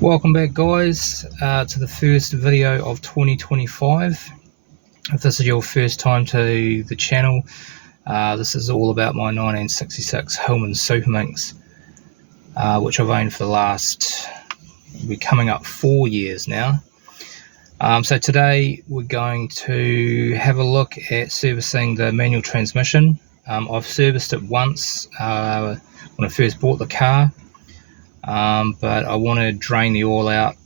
Welcome back, guys, to the first video of 2025. If this is your first time to the channel, this is all about my 1966 Hillman Superminx, which I've owned for the last, we're coming up 4 years now. So today we're going to have a look at servicing the manual transmission. I've serviced it once when I first bought the car. But I want to drain the oil out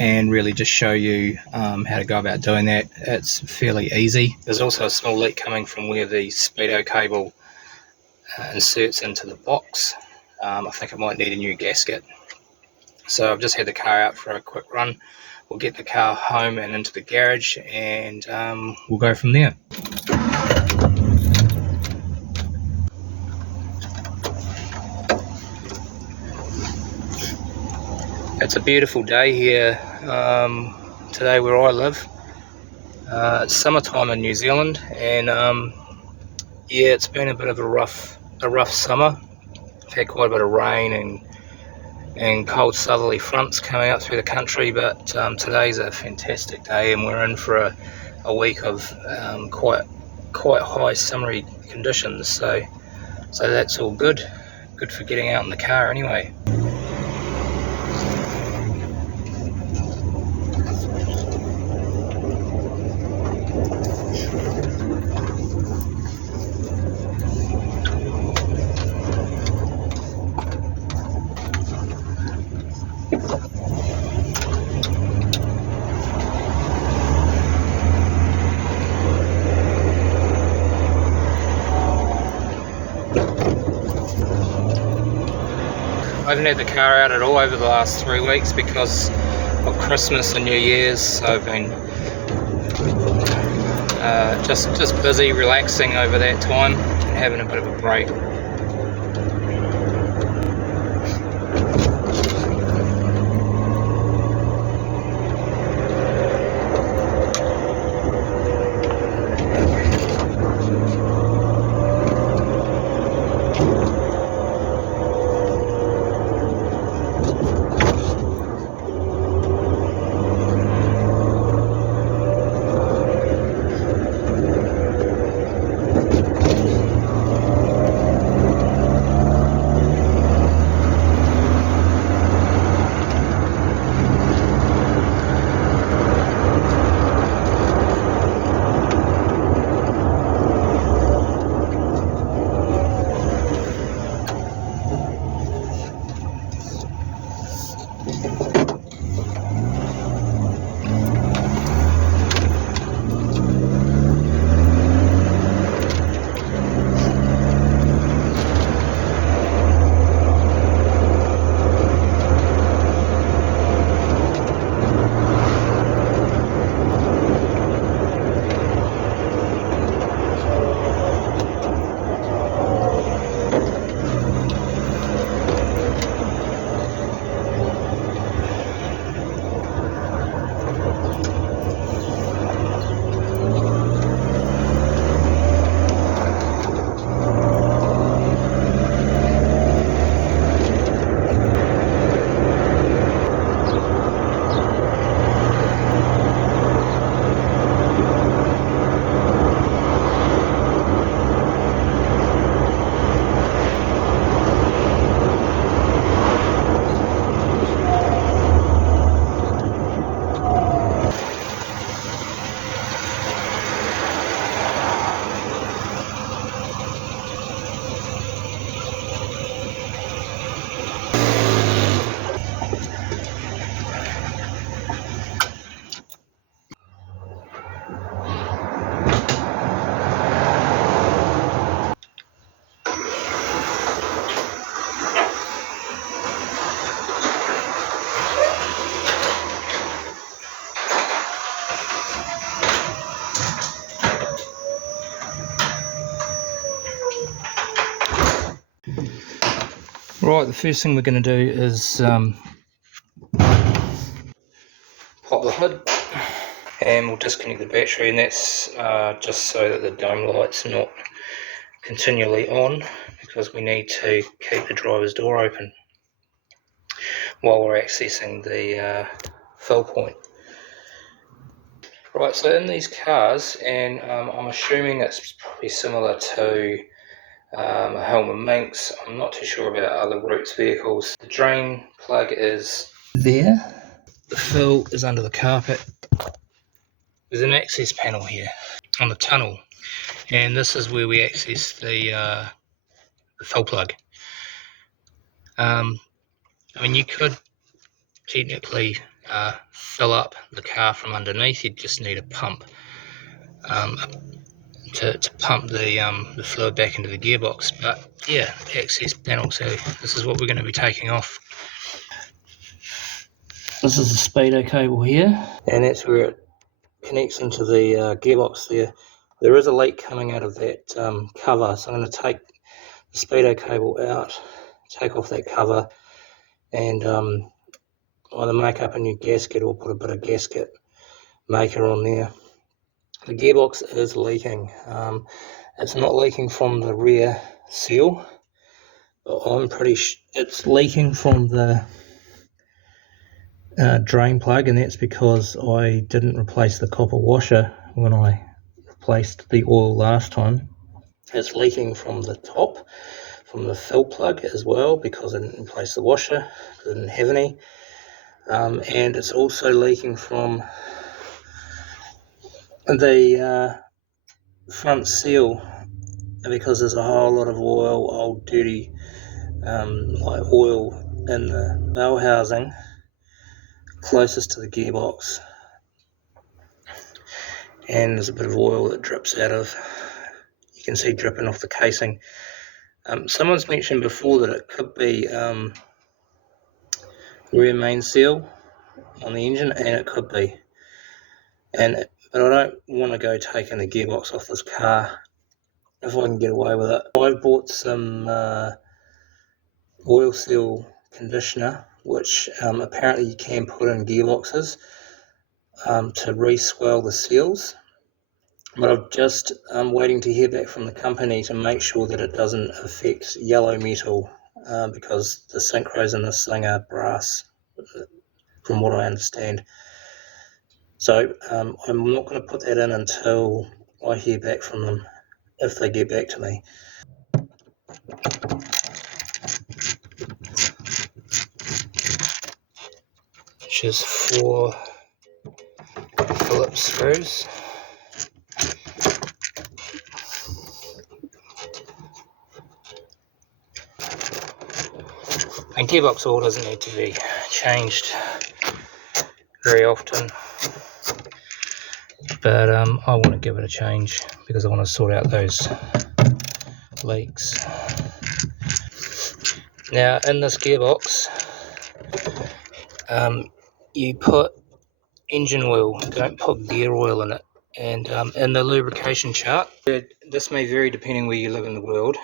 and really just show you how to go about doing that. It's fairly easy. There's also a small leak coming from where the speedo cable inserts into the box. I think it might need a new gasket. So I've just had the car out for a quick run. We'll get the car home and into the garage, and we'll go from there. It's a beautiful day here today where I live. It's summertime in New Zealand, and yeah, it's been a bit of a rough summer. I've had quite a bit of rain and cold southerly fronts coming up through the country, but today's a fantastic day, and we're in for a week of quite high summery conditions. So that's all good for getting out in the car anyway. I haven't had the car out at all over the last 3 weeks because of Christmas and New Year's, so I've been just busy relaxing over that time and having a bit of a break. Right, the first thing we're going to do is pop the hood, and we'll disconnect the battery, and that's just so that the dome light's not continually on, because we need to keep the driver's door open. while we're accessing the fill point. Right, so in these cars, and I'm assuming it's probably similar to a Hillman Minx, I'm not too sure about other Roots vehicles. The drain plug is there, the fill is under the carpet. There's an access panel here on the tunnel, and this is where we access the fill plug. I mean, you could technically fill up the car from underneath. You'd just need a pump to pump the fluid back into the gearbox. But yeah, access panel. So this is what we're going to be taking off. This is the speedo cable here, and that's where it connects into the gearbox there. There is a leak coming out of that cover, so I'm going to take the speedo cable out, take off that cover, and either make up a new gasket or put a bit of gasket maker on there. The gearbox is leaking. It's not leaking from the rear seal, but I'm pretty sure it's leaking from the drain plug, and that's because I didn't replace the copper washer when I replaced the oil last time. It's leaking from the top, from the fill plug as well, because I didn't replace the washer, because I didn't have any. And it's also leaking from the front seal, because there's a whole lot of oil, old dirty like oil in the bell housing closest to the gearbox, and there's a bit of oil that drips out of, you can see dripping off the casing. Someone's mentioned before that it could be rear main seal on the engine, and it could be, but I don't want to go taking the gearbox off this car if I can get away with it. I've bought some oil seal conditioner, which apparently you can put in gearboxes to re-swell the seals, but I'm just waiting to hear back from the company to make sure that it doesn't affect yellow metal, because the synchros in this thing are brass, from what I understand. So I'm not going to put that in until I hear back from them, if they get back to me. Which is 4 Phillips screws. And gearbox oil doesn't need to be changed very often, but I want to give it a change because I want to sort out those leaks. Now in this gearbox, you put engine oil, don't put gear oil in it. And in the lubrication chart, this may vary depending where you live in the world,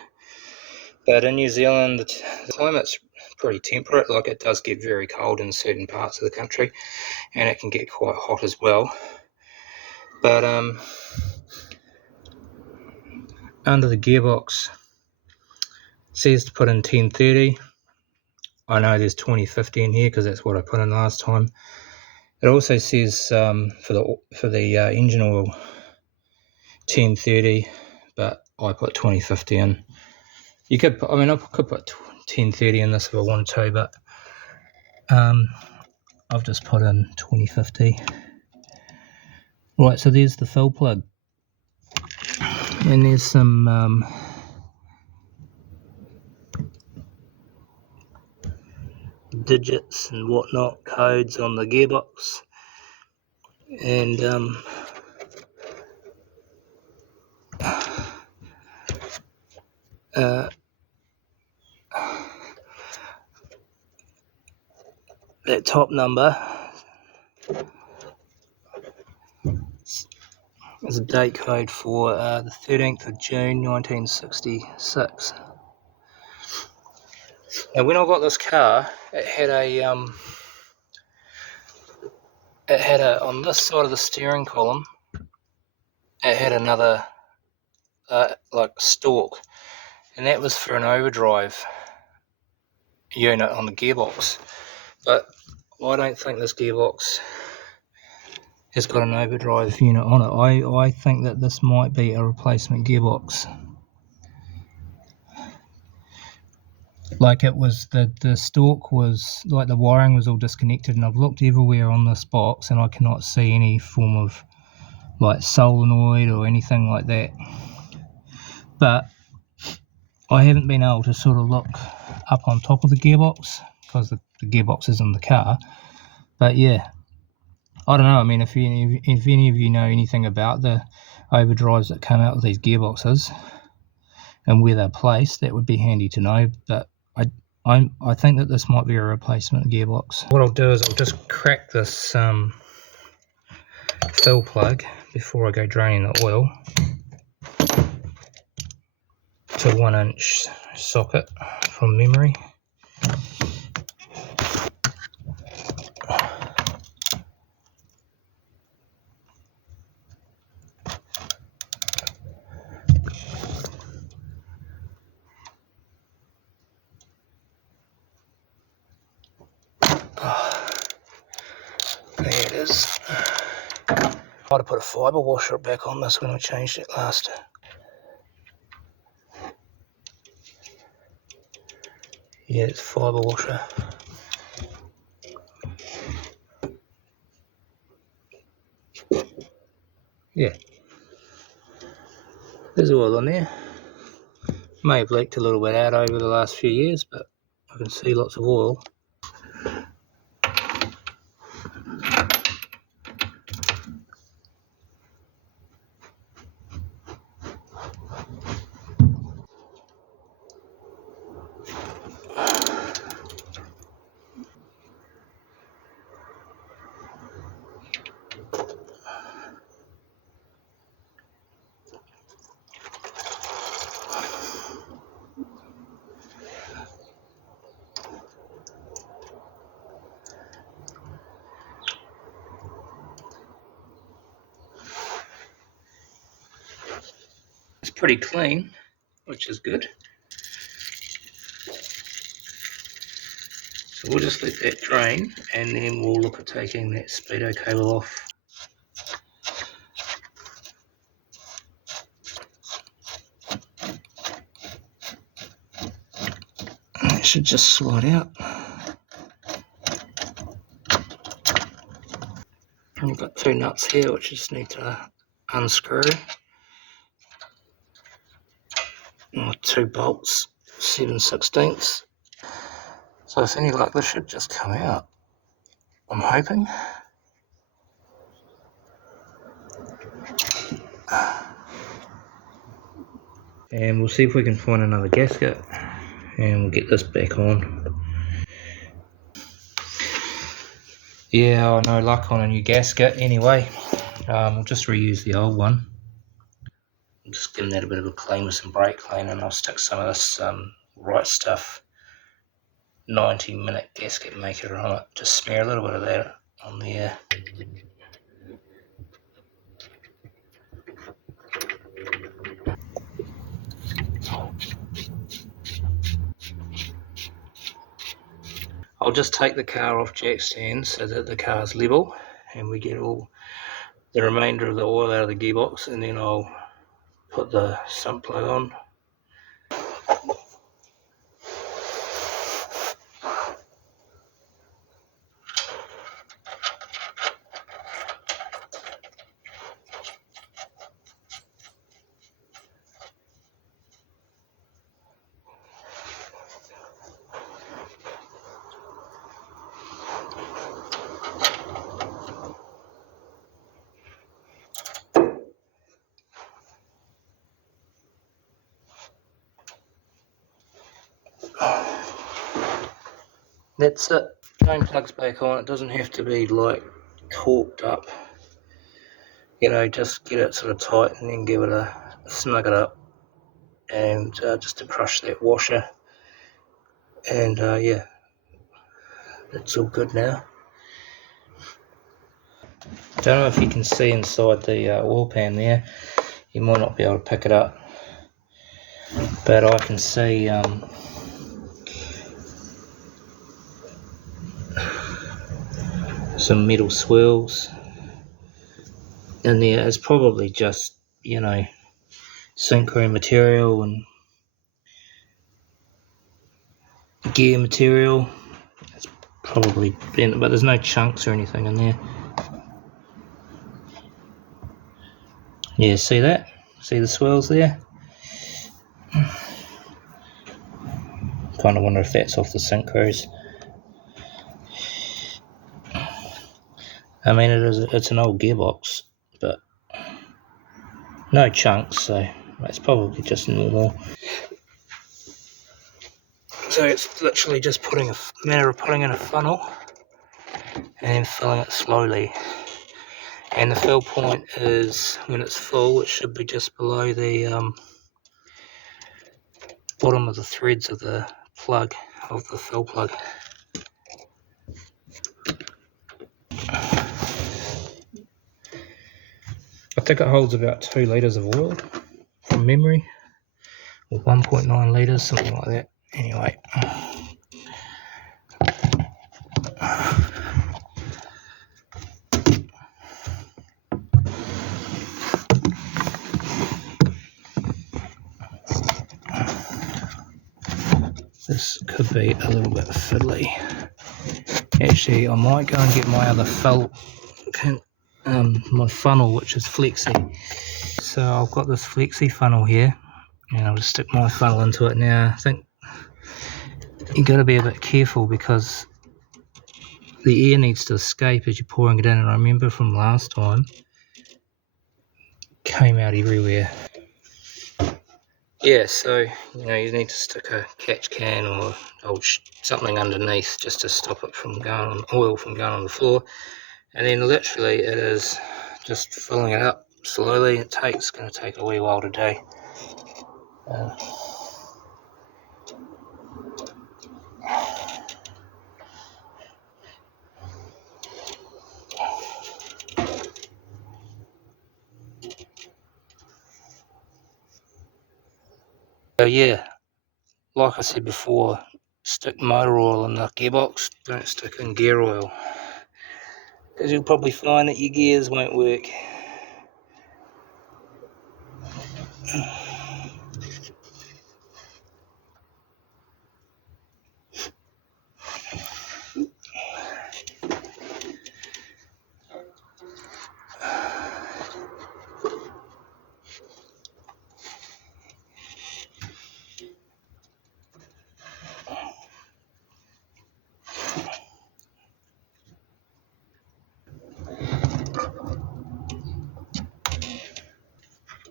but in New Zealand the climate's pretty temperate. Like, it does get very cold in certain parts of the country, and it can get quite hot as well. But under the gearbox, it says to put in 1030. I know there's 2050 in here because that's what I put in last time. It also says for the engine oil 1030, but I put 2050 in. You could put, I could put 1030 in this if I wanted to, but I've just put in 2050. Right, so there's the fill plug, and there's some digits and whatnot, codes on the gearbox, and that top number is a date code for the 13th of June 1966. Now when I got this car, it had on this side of the steering column, it had another like stalk, and that was for an overdrive unit on the gearbox. but I don't think this gearbox has got an overdrive unit on it. I think that this might be a replacement gearbox. Like it was, the stalk was, like the wiring was all disconnected, and I've looked everywhere on this box and I cannot see any form of like solenoid or anything like that. But I haven't been able to sort of look up on top of the gearbox because the gearbox is in the car. But yeah, I don't know. I mean, if any of you know anything about the overdrives that come out with these gearboxes and where they're placed, that would be handy to know. But I think that this might be a replacement gearbox. What I'll do is I'll just crack this fill plug before I go draining the oil to 1-inch socket from memory. There it is. I might have put a fibre washer back on this when I changed it last. Yeah, it's fibre washer. Yeah. There's oil on there. May have leaked a little bit out over the last few years, but I can see lots of oil. It's pretty clean, which is good. So we'll just let that drain and then we'll look at taking that speedo cable off. It should just slide out. And we've got 2 nuts here which just need to unscrew. 2 bolts, 7/16. So if any luck, this should just come out, I'm hoping. And we'll see if we can find another gasket and we'll get this back on. Yeah, no luck on a new gasket anyway. We'll just reuse the old one. I'm just giving that a bit of a clean with some brake cleaner, and I'll stick some of this Right Stuff 90-minute gasket maker on it. Just smear a little bit of that on there. I'll just take the car off jack stand so that the car's level and we get all the remainder of the oil out of the gearbox, and then I'll put the sump plug on. That's it. Drain plug's back on. It doesn't have to be like torqued up. You know, just get it sort of tight and then give it a snug it up, and just to crush that washer. And yeah, it's all good now. Don't know if you can see inside the oil pan there. You might not be able to pick it up, but I can see some metal swirls in there. It's probably just, you know, synchro material and gear material. It's probably bent, but there's no chunks or anything in there. Yeah, see that? See the swirls there? Kind of wonder if that's off the synchros. I mean, it's an old gearbox, but no chunks, so it's probably just normal. So it's literally just putting a matter of putting in a funnel and then filling it slowly. And the fill point is, when it's full, it should be just below the bottom of the threads of the plug, of the fill plug. I think it holds about 2 litres of oil from memory, or 1.9 litres, something like that. Anyway. This could be a little bit fiddly. Actually, I might go and get my other fill, my funnel, which is flexi. So I've got this flexi funnel here, and I'll just stick my funnel into it now. I think you've got to be a bit careful because the air needs to escape as you're pouring it in, and I remember from last time, it came out everywhere. Yeah, so you know, you need to stick a catch can or something underneath just to stop it from going on, oil from going on the floor. And then literally it is just filling it up slowly. It's going to take a wee while to do. So yeah, like I said before, stick motor oil in the gearbox, don't stick in gear oil, because you'll probably find that your gears won't work.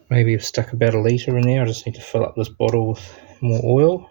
Maybe I've stuck about 1 litre in there. I just need to fill up this bottle with more oil.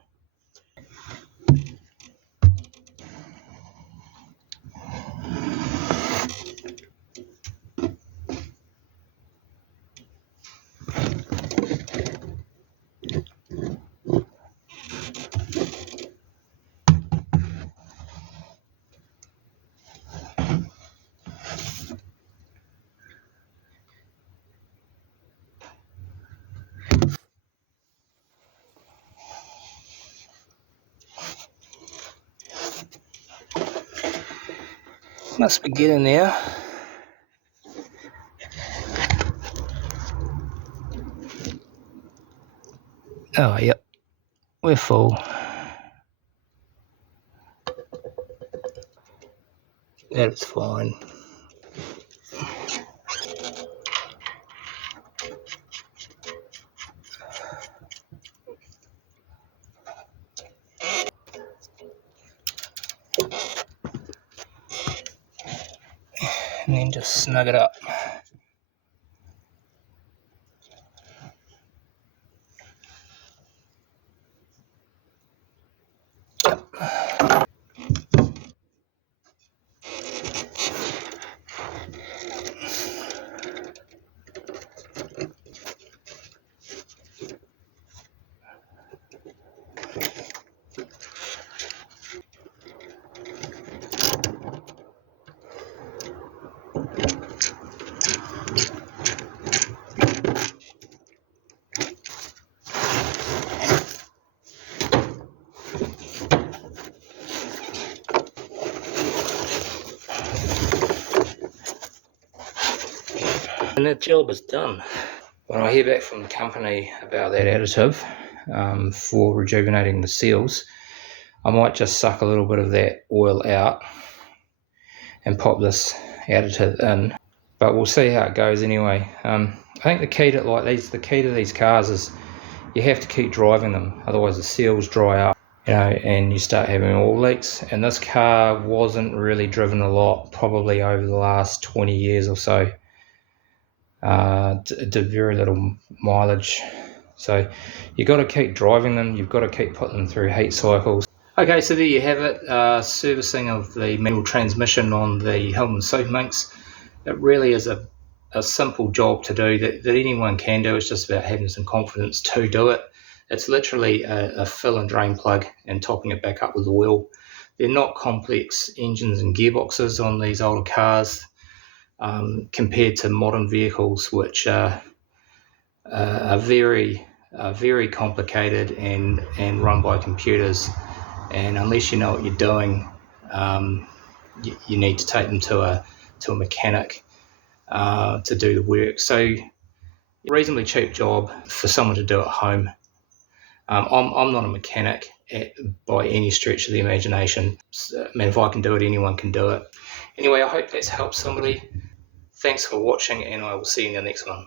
Must be getting there. Oh, yep, we're full. That's fine. And then just snug it up. and that job is done. When I hear back from the company about that additive for rejuvenating the seals, I might just suck a little bit of that oil out and pop this additive in, but we'll see how it goes anyway. I think the key to these cars is you have to keep driving them, otherwise the seals dry up, and you start having oil leaks. And this car wasn't really driven a lot, probably over the last 20 years or so. It did very little mileage, so you've got to keep driving them, you've got to keep putting them through heat cycles. Okay, so there you have it, servicing of the manual transmission on the Hillman Superminx. It really is a simple job to do that anyone can do. It's just about having some confidence to do it. It's literally a fill and drain plug and topping it back up with oil. They're not complex engines and gearboxes on these older cars compared to modern vehicles, which are very complicated and run by computers. And unless you know what you're doing, you need to take them to a mechanic to do the work. So, reasonably cheap job for someone to do at home. I'm not a mechanic by any stretch of the imagination. I mean, if I can do it, anyone can do it. Anyway, I hope that's helped somebody. Thanks for watching, and I will see you in the next one.